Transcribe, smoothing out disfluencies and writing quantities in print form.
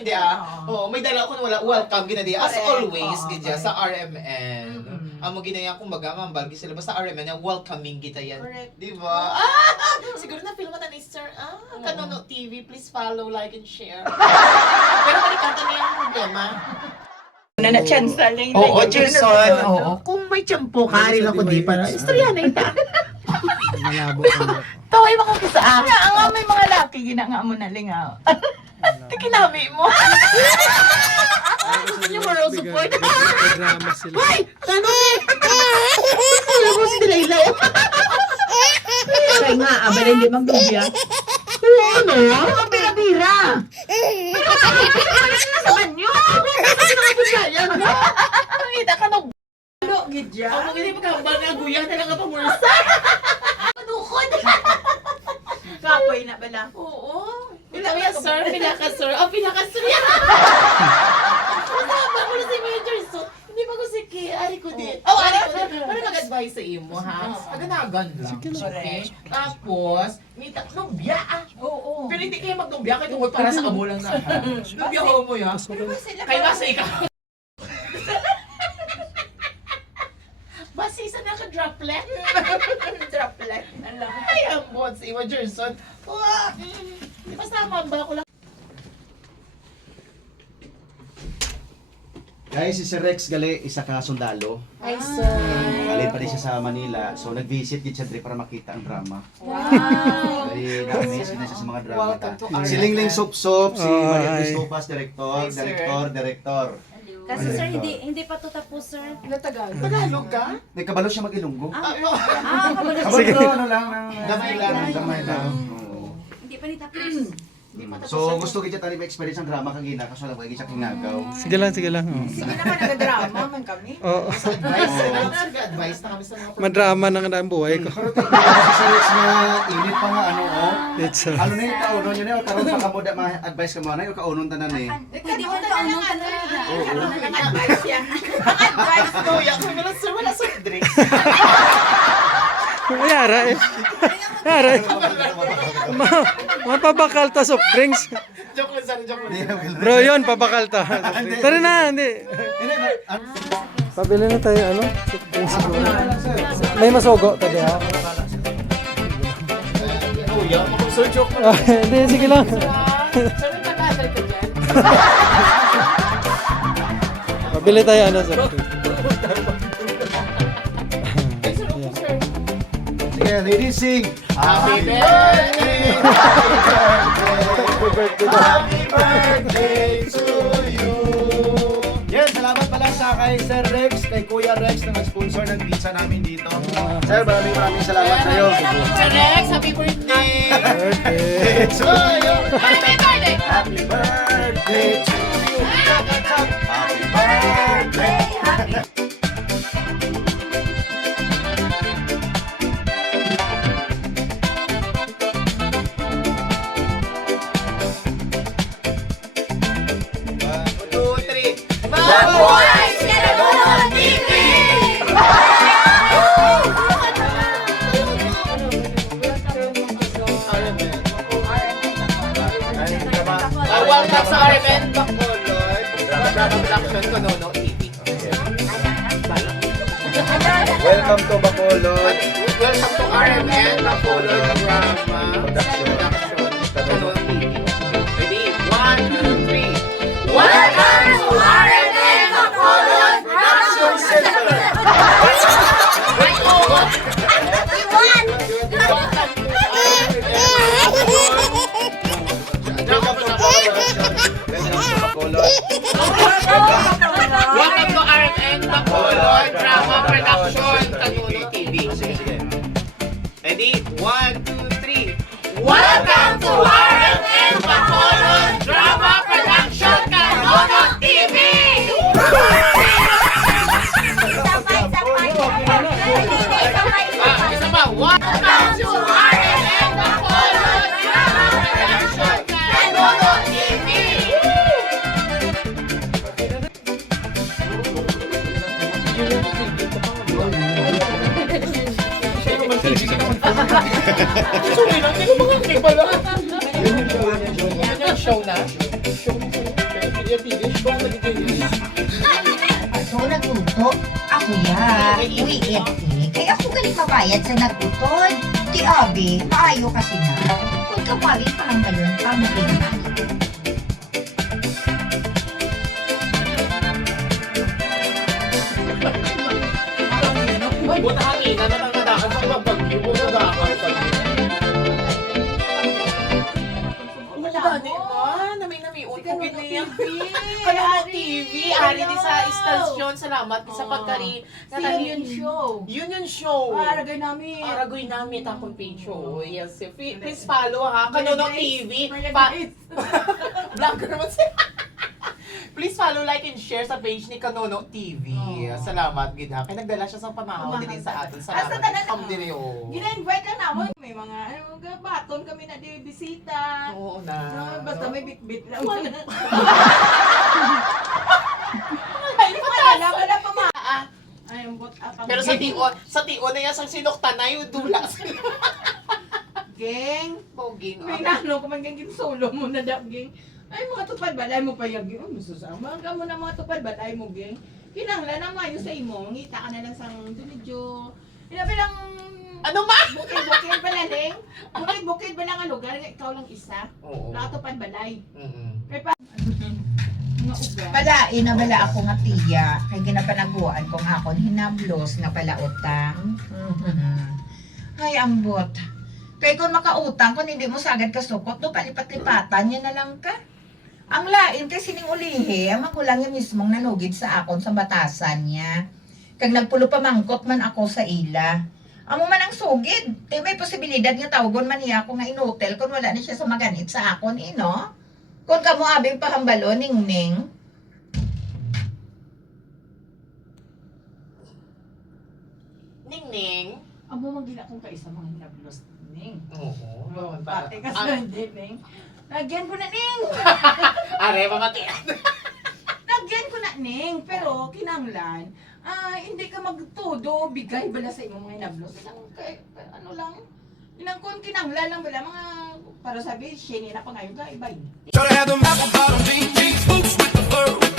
hindi Oo, may dala ko wala welcome ginadi as always gidya sa RMN. Amo ginaya kung magamambal sila basta RMN na welcoming kita yan. Di ba? Siguro na film na ni Sir. Kanono TV, please follow, like and share. Pero malikanta niya ang problema. Na chance na lang. Oo, Jason. Oo, kung may tiyempo ka rin ako di para. Istorya na ita. Malabo ka. Taway mo ko sa Nga nga may mga laki ginanga mo na lingaw. Tikinabi mo. Yung moral support. Drama sila. Hoy! Ano ni? Alam mo si Dilaylaw. Kaya nga, abal hindi magdubya. Ano? Ang bira-bira. Pero sa banyo. Nakita ka nung Gidya. ako hindi magkambal na guya na lang ang pamursa. Manukod. Kapoy na bala. Oo. Pinaka sir, pinaka sir. Pinaka sir. Kasama ko na si Major so hindi pa ko si Kay. Ari ko din. Ari ko din. Ano mag-advise sa imo ha? Aganagan lang. Okay? Tapos, nita, lumbya Oo. Pero hindi kayo maglumbya kayo tungkol para sa amo lang na. Lumbya ko mo ya. Kay basa ikaw. Basi isa na ka droplet. Droplet. Alam. Ay, ang bot si Iwa Jerson. Di ba sama ba ako lang? Guys, si Sir Rex gali isa ka sundalo. Ay, sir. Galing pa rin siya sa Manila. So nag-visit gid siya diri para makita ang drama. Wow. Very na-miss na siya sa mga drama. Welcome to Si Lingling Sup-Sup, si Oh, Maria hi. Cristopas, director, Hi, sir. director. Kasi sir, hindi pa to tapos sir. Tagalog ka? May kabalo siya mag-Ilonggo. Kabalo Kabalo ano lang, Damay lang. damay lang. Oo. Hindi pa ni tapos. So gusto gid tani ma-experience ang drama kagina kaso lang gid siya kingagaw. Sige lang, sige lang. Oh. Hindi naman nag-drama man kami. Oo. Advice na kami sa mga Madrama na nga na ang buhay ko. Pero tingnan ko si Sir Rex na init pa nga ano It's Ano na yung kaunon yun eh, karoon pa ka mo ma-advise ka mo na yung kaunon tanan eh. Pwede mo kaunong ka na rin ha. Nag-advise yan. advice ko. Wala sir, wala soft drinks. Yara eh. Yara eh. Mapabakal ta soft drinks. Joke lang sir, joke lang. Bro, yun, pabakal ta. Tara na, hindi. Pabili na tayo, ano? Soft drinks siguro. May masogo, tabi ha. Kuya, sir, joke lang. Ah, hindi, sige lang. Sir, may pag-adal ka dyan. Pabili tayo, ano, soft drinks. Sige, ladies sing! Happy birthday! Happy birthday to you! Yan, salamat pala sa kay Sir Rex, kay Kuya Rex na nag-sponsor ng pizza namin dito. Sir, maraming salamat sa iyo. Sir Rex, happy birthday! Birthday. Happy birthday! Happy birthday to you! Happy birthday! Two, three. Mabuhay si Lolo TV! Welcome sa RMN Bacolod. Production ko, no, TV. Welcome to Bacolod. Welcome to RMN Bacolod Drama Production. Kono TV. Ready? 1, 2, 3. Welcome to RMN Bacolod Production Center! Welcome to RMN Bacolod Drama Production Kanuno TV. Ready? 1, 2, 3. Welcome to RMN Bacolod Drama Production Kanuno TV! Isa pa. Welcome to RMN Bacolod Drama Production Kanuno TV! Sorry lang, hindi ko makakay pala. Yan yung show na. Show. Kuya TV, show mo dito yun. So, nagluto. Ako ya. Uwi kaya ako galing mabayad sa nagutod. Di abi, maayo kasi na. Huwag ka pari parang galon pa mo Buta hangina na nangadakan sa mga bagyo mo nagakan pag Dani ba? Nami-namiun ko ginaya. Kanono TV, ari di sa istasyon. Salamat sa pagkari. Union Show. Union Show. Aragay namin. Aragoy namin akong page show. Yes, please follow ha. Kanono TV. Guys. Vlogger naman siya. Please follow, like, and share sa page ni Kanono TV. Salamat, gid ha. Kaya nagdala siya sa pamahaw din sa atin. Basta Salamat. tanan- Come dire oh. Gina-invite ka naman. May mga baton kami na di bisita. Oo na. Basta may bit-bit lang. Ay, Wala pa ma. Ay, umbot apang. pero sa tio na yan, sa sinuktan na yung dula sila. Geng. Poging. May nano ko man geng solo mo na da geng. Ay mga tupad balay mo pa yung geng. Susama ka mo na mga tupad balay mo geng. Kinanglan na mayo sa imo. Ngita ka na lang sang medyo. Ilabi lang Ano ma? bukid ba laling? Bukid ba lang ang lugar nga ikaw lang isa? Oo. Nakatupad balay. Mm-mm. Mga uga. Balain na bala ako nga tiya. Kaya ginapanaguan ko nga akong hinablos nga pala utang. Ay, ambot. Kaya kung makautang, kung hindi mo sagad kasukot, no, palipat-lipatan, yan na lang ka. Ang lain kasi ning ulihi, ang magulang niya mismong nanugid sa akon sa batasan niya. Kag nagpulo pa mangkot man ako sa ila. Amo man ang sugid. May posibilidad nga tawagon man niya ako nga inutel kung wala na siya sa maganit sa akon, no? Kung kamo abing pahambalo, ning-ning. Ning-ning. Amo magila kong kaisa mga hinablos ning. Oo. Pati ka sa hindi ning. Lagyan ko na ning. Are, mamati. Lagyan ko na ning. Pero kinanglan, hindi ka magtudo, bigay bala sa imong mga hinablos. Ano lang, ilang kun kinanglan lang bala mga, para sabi, sheni na pa ngayon ka, ibay. Gotta have them apple bottom jeans, boots with the fur, with